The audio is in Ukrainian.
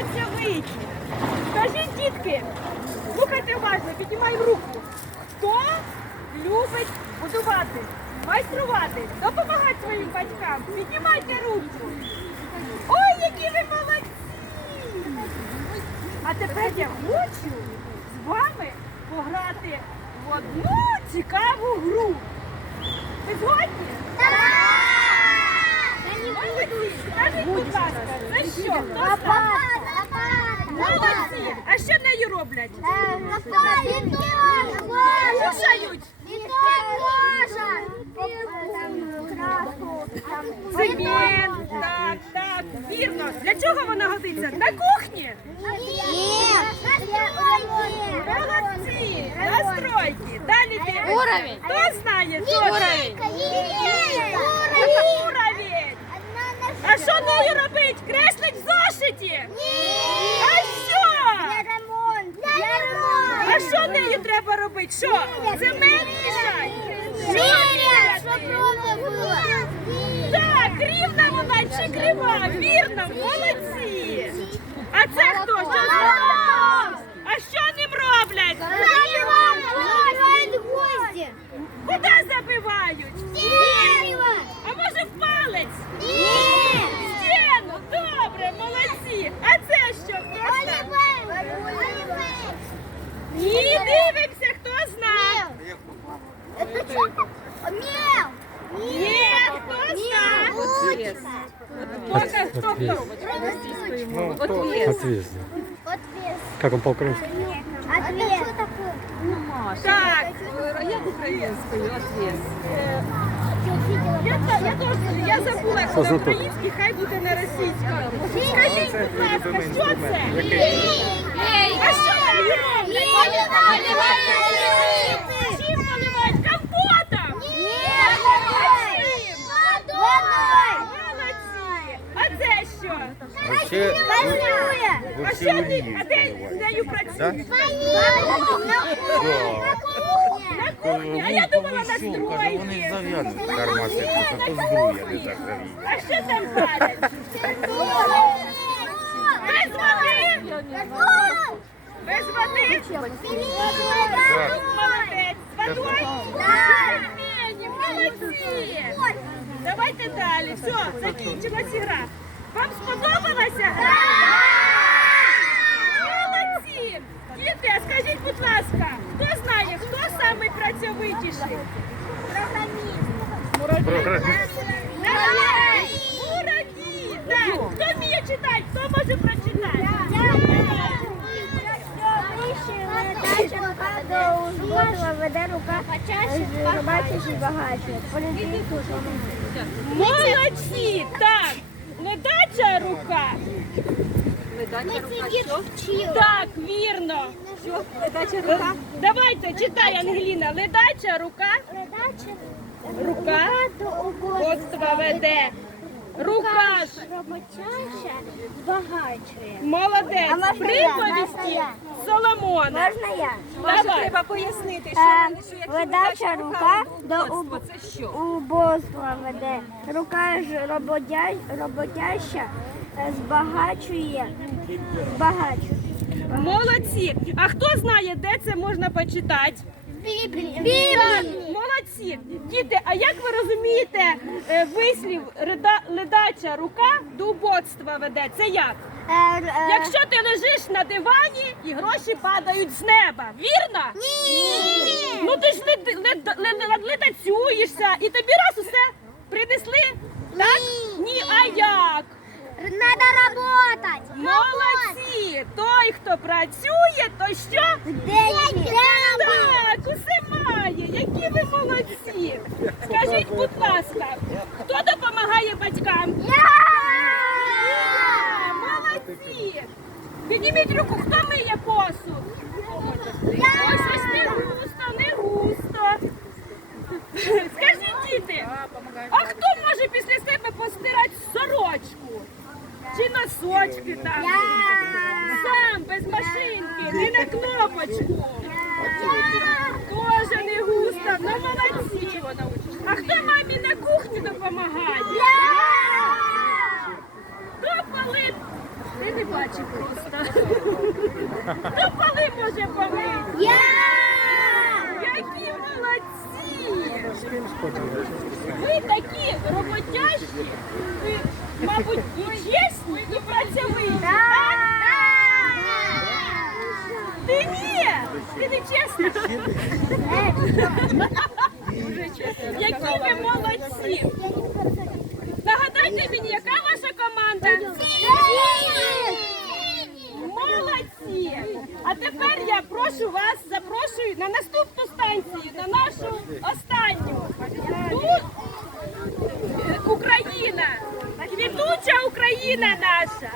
працьовиті. Скажіть, дітки, слухайте уважно, піднімаємо руку. Хто любить будувати, майструвати, допомагати своїм батькам? Піднімайте руку. Ой, які ви молодці! А тепер я хочу з вами пограти в одну цікаву гру. Ви згодні? Молодці! Скажіть, будь ласка, це що? Хто знає? Молодці! А що нею роблять? Кушають? Цемент, так, так, вірно. Для чого вона годиться? На кухні? Молодці! На стройці. Далі ти. Уровень. Хто знає? Хто знає? Уровень. А що нею робить? Креслить в зошиті? А що? А що нею треба робити? Що? Цемент мішать? Так, рівна вона чи крива? Вірно, молодці. Хто, хто, хто? Ну, Отвес. Как он по-украински? Так, Як українською отвес? я, та- я, теж- я забула, що на Позитив. українській, хай буде на російському. Скажіть, будь ласка, що це? А що вони Вообще, А що вони, а де нею працюють? На кухні, а я думала на Каже, вони стройці. зав'януть кармаси, то то збруя не закривіть. А що там палять? Без води? Без води? Молодець. З водою? Пельмені, молодці. Давайте далі. Все, закінчилась ігра. Вам сподобалася гра? Молодці. Діти, а скажіть, будь ласка, хто знає, хто самий працьовитіший? Програміст. Уроді! Так, хто вміє читати, хто може прочитати? Веде рука, бачиш і багато. Молодці! Так, ледача рука. Так, вірно. Дача рука. Давайте, читай, Ангеліна. Ледача рука. Рука. Ходства веде. Рука ж. Роботяща збагачує. Молодець. А? Приповісті Соломона. Можна я? Може, Давай. треба пояснити, що, Е, що якщо Ледача рука до убодство, уб- це що? убоства веде. Рука ж роботя... роботяща е, збагачує. Збагачує. Молодці. А хто знає, де це можна почитати? Біблії. Молодці. Діти, а як ви розумієте е, вислів ледача рука до убоцтва веде? Це як? Е, е, Якщо ти лежиш на дивані і гроші падають з неба, вірно? Ні. Ну ти ж лед- лед- лед- лед- ледацюєшся і тобі раз усе принесли? Так? Ні, а як? Надо работать. Молодці! Той, хто працює, то що? День Так, усе має. Які ви молодці. Скажіть, будь ласка, хто допомагає батькам? А, Молодці! Підніміть руку, хто миє посуд? Ой, щось не густо, не густо. Скажіть, діти, а хто може після себе постирати сорочку? Чи носочки там? Сам, без машинки, не на кнопочку. Тоже не густо, ну молодці. А хто мамі на кухні допомагає? Хто полив? Ти не собачі просто. Хто поли може помити? Я! Які молодці! Ви такі роботящі, ви, мабуть, і чесні, і працьовиті. Так? Ти ні! Ти не чесна. Які ви молодці! А тепер я прошу вас, запрошую на наступну станцію, на нашу останню. Тут Україна, квітуча Україна наша.